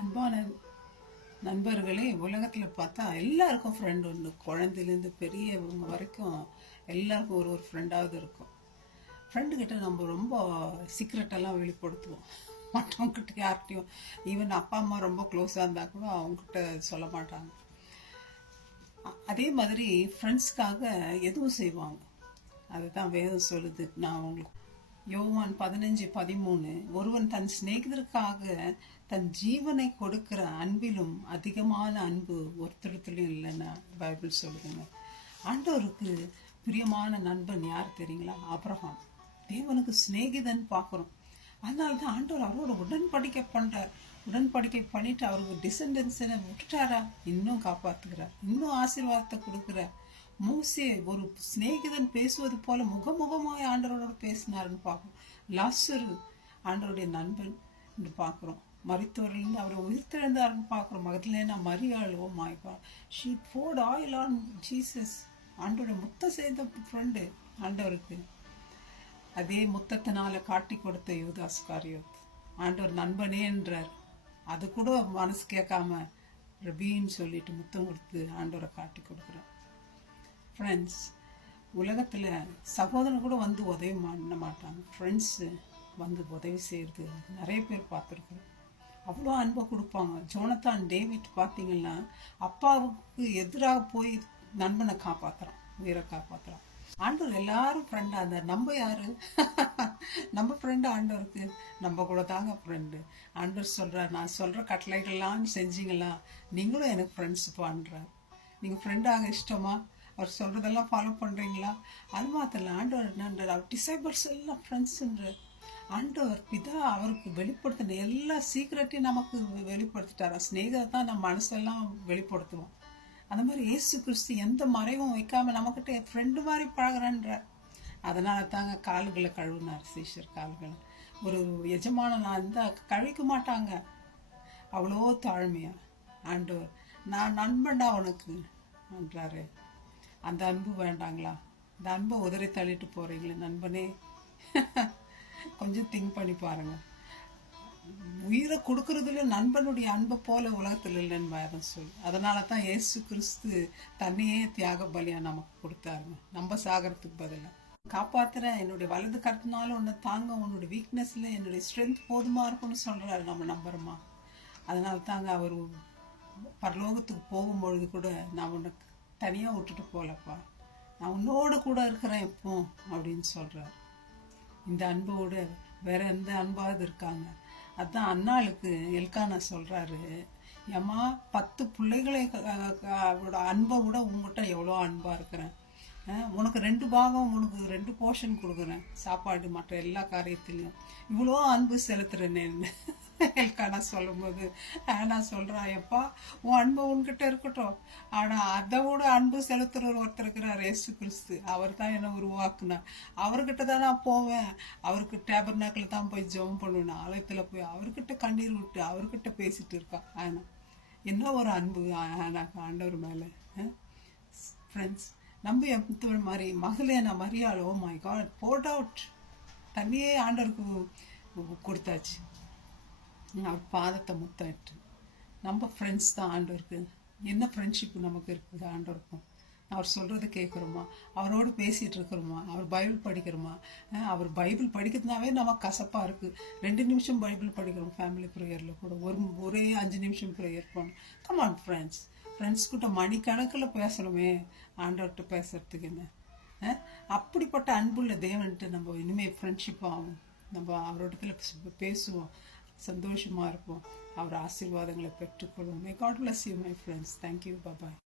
அன்பான நண்பர்களே, உலகத்தில் பார்த்தா எல்லாருக்கும் ஃப்ரெண்ட் உண்டு. குழந்தையிலேருந்து பெரியவங்க வரைக்கும் எல்லாருக்கும் ஒரு ஒரு ஃப்ரெண்டாவது இருக்கும். ஃப்ரெண்டுக்கிட்ட நம்ம ரொம்ப சீக்ரெட்டெல்லாம் வெளிப்படுத்துவோம். மற்றவங்ககிட்ட யார்கிட்டையும், ஈவன் அப்பா அம்மா ரொம்ப க்ளோஸாக இருந்தால் கூட அவங்ககிட்ட சொல்ல மாட்டாங்க. அதே மாதிரி ஃப்ரெண்ட்ஸ்க்காக எதுவும் செய்வாங்க. அதுதான் வேதம் சொல்லுது. நான் உங்களுக்கு யோவான் 15:13, ஒருவன் தன் சிநேகிதருக்காக தன் ஜீவனை கொடுக்கிற அன்பிலும் அதிகமான அன்பு ஒருத்தருத்திலும் இல்லைன்னு பைபிள் சொல்லுதுங்க. ஆண்டவருக்கு பிரியமான நண்பன் யார் தெரியுங்களா? ஆபிரகாம். தேவனுக்கு சிநேகிதன் பார்க்குறோம். அதனால தான் ஆண்டவர் அவரோட உடன்படிக்கை பண்ணிட்டு அவருக்கு டிசெண்டன்ஸை விட்டுட்டாரா? இன்னும் காப்பாத்துக்கிறார், இன்னும் ஆசீர்வாதத்தை கொடுக்குறார். மோசே ஒரு சிநேகிதன் பேசுவது போல முகமுகமாய் ஆண்டவரோட பேசினாருன்னு பார்க்கணும். லாசரு ஆண்டவருடைய நண்பன் என்று பார்க்குறோம். மரித்தவர்லேருந்து அவரை உயிர்த்தெழுந்தாருன்னு பார்க்குறோம். மகதலேனா மரியாள், oh my god, she poured oil on Jesus. ஆண்டவரை முத்தம் செய்த ஃப்ரெண்டு ஆண்டவருக்கு. அதே முத்தத்தினால காட்டி கொடுத்த யூதாஸ் காரியோத் ஆண்டவர் நண்பனே என்றார். அது கூட மனசு கேட்காம ரபின்னு சொல்லிட்டு முத்தம் கொடுத்து ஆண்டவரை காட்டி கொடுக்குறார். ஃப்ரெண்ட்ஸ், உலகத்தில் சகோதரன் கூட வந்து உதவி பண்ண மாட்டாங்க. ஃப்ரெண்ட்ஸு வந்து உதவி செய்கிறது நிறைய பேர் பார்த்துருக்குறோம். அவ்வளோ அன்பை கொடுப்பாங்க. ஜோனத்தான் டேவிட் பார்த்தீங்கன்னா அப்பாவுக்கு எதிராக போய் நண்பனை காப்பாற்றுறான், உயிரை காப்பாற்றுறான். ஆண்டவர் எல்லாரும் ஃப்ரெண்டாக இருந்தார். நம்ம யாரு? நம்ம ஃப்ரெண்டு ஆண்டவருக்கு நம்ம கூட தாங்க ஃப்ரெண்டு. ஆண்டவர் சொல்கிறார், நான் சொல்கிற கட்டளைகள்லாம் செஞ்சீங்களா, நீங்களும் எனக்கு ஃப்ரெண்ட்ஸ் பண்ணுறார். நீங்கள் ஃப்ரெண்டாக இஷ்டமா? அவர் சொல்கிறதெல்லாம் ஃபாலோ பண்ணுறீங்களா? அது மாத்திரம் இல்லை, ஆண்டவர் என்னன்றார், அவர் டிசைபிள்ஸ் எல்லாம் ஃப்ரெண்ட்ஸுன்றார். ஆண்டவர் பிதா அவருக்கு வெளிப்படுத்தின எல்லா சீக்கிரட்டையும் நமக்கு வெளிப்படுத்திட்டாரா? ஸ்நேகத்தை தான் நம்ம மனசெல்லாம் வெளிப்படுத்துவோம். அந்த மாதிரி இயேசு கிறிஸ்து எந்த மறைவும் வைக்காம நம்மக்கிட்ட ஃப்ரெண்டு மாதிரி பழகிறான்றார். அதனால தாங்க கால்களை கழுவினார், சீஷர் கால்களை. ஒரு எஜமானனா இருந்தால் கழிக்க மாட்டாங்க, அவ்வளோ தாழ்மையா. ஆண்டவர் நான் நண்பன்டா உனக்கு என்றாரு. அந்த அன்பு வேண்டாங்களா? அந்த அன்பை உதறி தள்ளிட்டு போகிறீங்களே நண்பனே, கொஞ்சம் திங்க் பண்ணி பாருங்க. உயிரை கொடுக்கறதுல நண்பனுடைய அன்பை போல உலகத்தில் இல்லைன்னு வேதம் சொல்லு. அதனால தான் இயேசு கிறிஸ்து தன்னையே தியாக பலியாக நமக்கு கொடுத்தாருங்க, நம்ம சாகிறதுக்கு பதிலாக. காப்பாத்துறேன், என்னுடைய வலது கருத்துனாலும் உன்னை தாங்க, உன்னுடைய வீக்னஸில் என்னுடைய ஸ்ட்ரென்த் போதுமா இருக்கும்னு சொல்கிறாரு. நம்ம நம்புறோமா? அதனால தாங்க அவர் பரலோகத்துக்கு போகும்பொழுது கூட, நான் உனக்கு தனியாக விட்டுட்டு போகலப்பா, நான் உன்னோடு கூட இருக்கிறேன் எப்போ அப்படின்னு சொல்கிறார். இந்த அன்போடு வேற எந்த அன்பாவது இருக்காங்க? அதுதான் அன்னாளுக்கு எல்கானா சொல்கிறாரு, ஏம்மா 10 பிள்ளைகளை அன்பை விட உங்ககிட்ட எவ்வளோ அன்பாக இருக்கிறேன். உனக்கு 2 பாகம், உனக்கு 2 போர்ஷன் கொடுக்குறேன், சாப்பாடு மற்ற எல்லா காரியத்திலையும் இவ்வளோ அன்பு செலுத்துறேன்னு எல்கானா சொல்லும்போது நான் சொல்கிறேன், எப்பா உன் அன்பு உன்கிட்ட இருக்கட்டும், ஆனால் அதை விட அன்பு செலுத்துகிற ஒருத்தர் இருக்கிறார், இயேசு கிறிஸ்து. அவர் தான் என்னை உருவாக்குனார். அவர்கிட்ட தான் நான் போவேன். அவருக்கு டேபர்நாக்கில் தான் போய் ஜெபம் பண்ணுவேன், ஆலயத்தில் போய் அவர்கிட்ட கண்ணீர் விட்டு அவர்கிட்ட பேசிட்டு இருக்கான். ஆனால் என்ன ஒரு அன்பு ஆண்டவர் மேலே. ஃப்ரெண்ட்ஸ், நம்ம எந்த மாதிரி மகளேனா மரியாள், oh my god, poured out தண்ணியே ஆண்டவருக்கு கொடுத்தாச்சு. அவர் பாதத்தை முத்தாயிட்டு. நம்ம ஃப்ரெண்ட்ஸ் தான் ஆண்டவருக்கு. என்ன ஃப்ரெண்ட்ஷிப் நமக்கு இருக்குது ஆண்டவருக்கும்? அவர் சொல்கிறத கேட்குறோமா? அவரோடு பேசிகிட்டு இருக்கிறோமா? அவர் பைபிள் படிக்கிறோமா? அவர் பைபிள் படிக்கிறதுனாவே நமக்கு கசப்பாக இருக்குது. 2 நிமிஷம் பைபிள் படிக்கிறோம் ஃபேமிலி ப்ரேயரில் கூட, ஒரே 5 நிமிஷம் ப்ரேயர் பண்ணணும். கமான் ஃப்ரெண்ட்ஸ் கிட்ட மணிக்கணக்கில் பேசணுமே ஆண்டவர்கிட்ட பேசுறதுக்கு என்ன? அப்படிப்பட்ட அன்புள்ள தேவன்ட்டு நம்ம இனிமேல் ஃப்ரெண்ட்ஷிப் ஆகும். நம்ம அவரோடத்துல பேசுவோம், சந்தோஷமாக இருப்போம், அவர் ஆசீர்வாதங்களை பெற்றுக்கொள்வோம். May god bless you my friends. Thank you. Bye.